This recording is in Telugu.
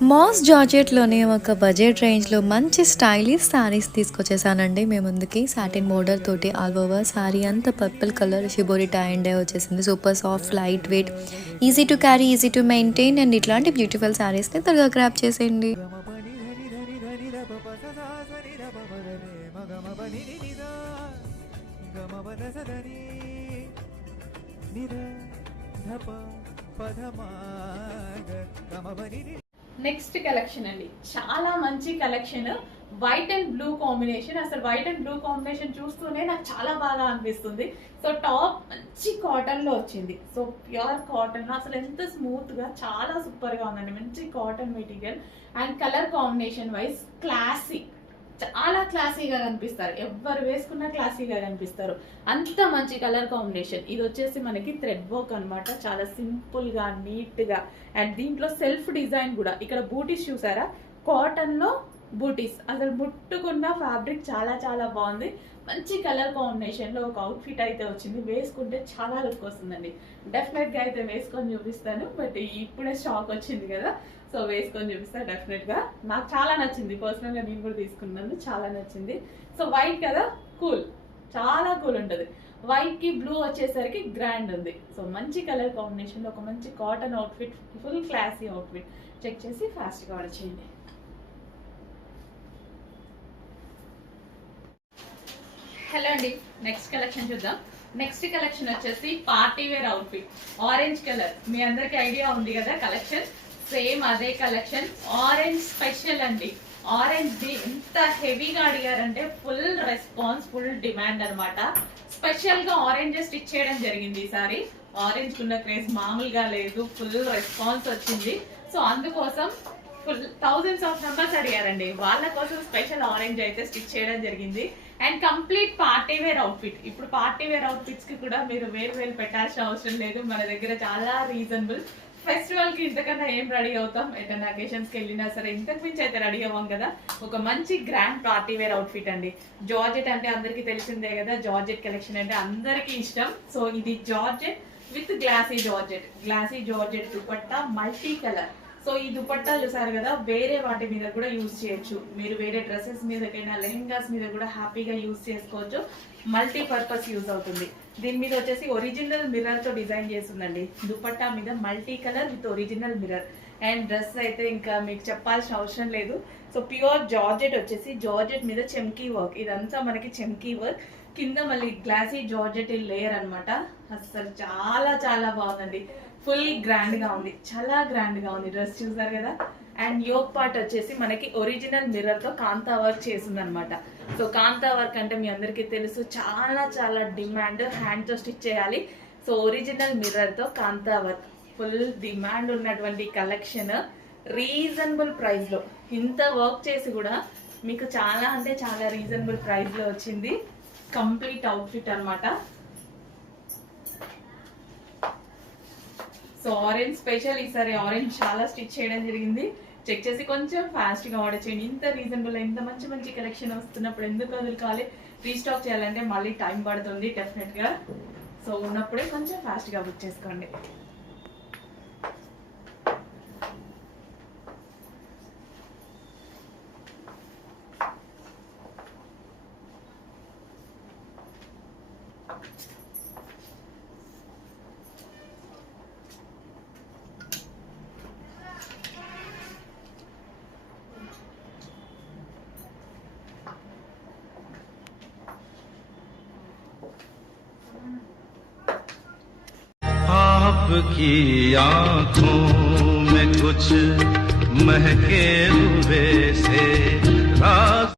మాస్ జార్జెట్లోనే ఒక బడ్జెట్ రేంజ్లో మంచి స్టైలిష్ శారీస్ తీసుకొచ్చేసానండి మేము ముందుకి. సాటిన్ మోడల్ తోటి ఆల్ ఓవర్ శారీ అంతా purple colour shibori tie and వచ్చేసింది. Super soft, light weight, easy to carry, easy to maintain. And ఇట్లాంటి బ్యూటిఫుల్ శారీస్ని త్వరగా గ్రాప్ చేసేయండి. నెక్స్ట్ కలెక్షన్ అండి, చాలా మంచి collection. White and blue combination. అసలు వైట్ అండ్ బ్లూ కాంబినేషన్ చూస్తూనే నాకు చాలా బాగా అనిపిస్తుంది. సో టాప్ మంచి కాటన్ లో వచ్చింది. సో ప్యూర్ కాటన్, అసలు ఎంత స్మూత్ గా, చాలా సూపర్ గా ఉందండి. మంచి cotton material and colour combination wise classy, చాలా క్లాసీగా కనిపిస్తారు. ఎవరు వేసుకున్నా క్లాసీగా కనిపిస్తారు. అంత మంచి కలర్ కాంబినేషన్. ఇది వచ్చేసి మనకి థ్రెడ్ వర్క్ అనమాట. చాలా సింపుల్ గా, నీట్ గా. అండ్ దీంట్లో సెల్ఫ్ డిజైన్ కూడా. ఇక్కడ బూటీస్ చూసారా, కాటన్ లో బూటీస్. అసలు ముట్టుకున్న ఫ్యాబ్రిక్ చాలా చాలా బాగుంది. మంచి కలర్ కాంబినేషన్ లో ఒక అవుట్ ఫిట్ అయితే వచ్చింది. వేసుకుంటే చాలా లుక్ వస్తుందండి. డెఫినెట్ గా అయితే వేసుకొని చూపిస్తాను. బట్ ఇప్పుడే స్టాక్ వచ్చింది కదా, సో వేసుకొని చూపిస్తా డెఫినెట్ గా. నాకు చాలా నచ్చింది పర్సనల్ గా, నేను కూడా తీసుకున్నాను, చాలా నచ్చింది. సో వైట్ కదా, కూల్, చాలా కూల్ ఉంటుంది. వైట్ కి బ్లూ వచ్చేసరికి గ్రాండ్ ఉంది. సో మంచి కలర్ కాంబినేషన్ లో ఒక మంచి cotton outfit, full classy outfit. Check చేసి ఫాస్ట్ గా ఆర్డర్ చేయండి. హలో అండి, నెక్స్ట్ కలెక్షన్ చూద్దాం. నెక్స్ట్ కలెక్షన్ వచ్చేసి party wear outfit, orange colour. మీ అందరికి ఐడియా ఉంది కదా కలెక్షన్, సేమ్ అదే కలెక్షన్. ఆరెంజ్ స్పెషల్ అండి. ఆరెంజ్ ది ఎంత హెవీగా అడిగారంటే ఫుల్ రెస్పాన్స్, ఫుల్ డిమాండ్ అనమాట. స్పెషల్ గా ఆరెంజ్ స్టిచ్ చేయడం జరిగింది ఈసారి. ఆరెంజ్ కున్న క్రేజ్ మామూలుగా లేదు, ఫుల్ రెస్పాన్స్ వచ్చింది. సో అందుకోసం ఫుల్ థౌజండ్స్ ఆఫ్ మెంబర్స్ అడిగారండి. వాళ్ళ కోసం స్పెషల్ ఆరెంజ్ అయితే స్టిచ్ చేయడం జరిగింది. And complete party wear outfit. ఇప్పుడు పార్టీ వేర్ అవుట్ఫిట్స్ కి కూడా మీరు వేలు పెట్టాల్సిన అవసరం లేదు. మన దగ్గర చాలా రీజనబుల్. ఫెస్టివల్ కి ఇంతకన్నా ఏం రెడీ అవుతాం, ఏదైనా అకేషన్స్ కి వెళ్ళినా సరే ఇంతకు మించి అయితే రెడీ అవ్వం కదా. ఒక మంచి గ్రాండ్ పార్టీ వేర్ అవుట్ఫిట్ అండి. జార్జెట్ అంటే అందరికి తెలిసిందే కదా, జార్జెట్ కలెక్షన్ అంటే అందరికి ఇష్టం. సో ఇది georgette with glossy georgette. Glossy georgette dupatta, multi colour. So ఈ దుపట్టా చూసారు కదా, వేరే వాటి మీద కూడా యూజ్ చేయొచ్చు. మీరు వేరే డ్రెస్సెస్ మీదకైనా, లెహెంగాస్ మీద కూడా హ్యాపీగా యూజ్ చేసుకోవచ్చు. మల్టీ పర్పస్ యూజ్ అవుతుంది. దీని మీద వచ్చేసి ఒరిజినల్ మిర్రర్ తో డిజైన్ చేస్తుందండి. దుపట్టా మీద multi colour with original mirror. And dress అయితే ఇంకా మీకు చెప్పాల్సిన అవసరం లేదు. సో ప్యూర్ జార్జెట్ వచ్చేసి, జార్జెట్ మీద చెమ్కీ వర్క్. ఇదంతా మనకి చెమ్కీ వర్క్. కింద మళ్ళీ గ్లాసీ జార్జెట్ లేయర్ అనమాట. అసలు చాలా చాలా బాగుందండి. ఫుల్ గ్రాండ్ గా ఉంది, చాలా గ్రాండ్ గా ఉంది. డ్రెస్ చూసారు కదా. అండ్ యోక్ పార్ట్ వచ్చేసి మనకి ఒరిజినల్ మిర్రర్ తో కాంతా వర్క్ చేసింది అనమాట. సో కాంతా వర్క్ అంటే మీ అందరికీ తెలుసు, చాలా చాలా డిమాండ్. హ్యాండ్ తో స్టిచ్ చేయాలి. సో ఒరిజినల్ మిర్రర్ తో కాంతా వర్క్, ఫుల్ డిమాండ్ ఉన్నటువంటి కలెక్షన్. రీజనబుల్ ప్రైస్ లో, ఇంత వర్క్ చేసి కూడా మీకు చాలా అంటే చాలా రీజనబుల్ ప్రైస్ లో వచ్చింది. కంప్లీట్ అవుట్ఫిట్ అనమాట. So orange special. ఈసారి ఆరెంజ్ చాలా స్టిచ్ చేయడం జరిగింది. చెక్ చేసి కొంచెం ఫాస్ట్ గా ఆర్డర్ చేయండి. ఇంత రీజనబుల్, ఇంత మంచి మంచి కలెక్షన్ వస్తున్నప్పుడు ఎందుకు వదులుకోవాలి? రీస్టాక్ చేయాలంటే మళ్ళీ టైం పడుతుంది డెఫినెట్ గా. సో ఉన్నప్పుడే కొంచెం ఫాస్ట్ గా బుక్ చేసుకోండి. आपकी आंखों में कुछ महके हुए से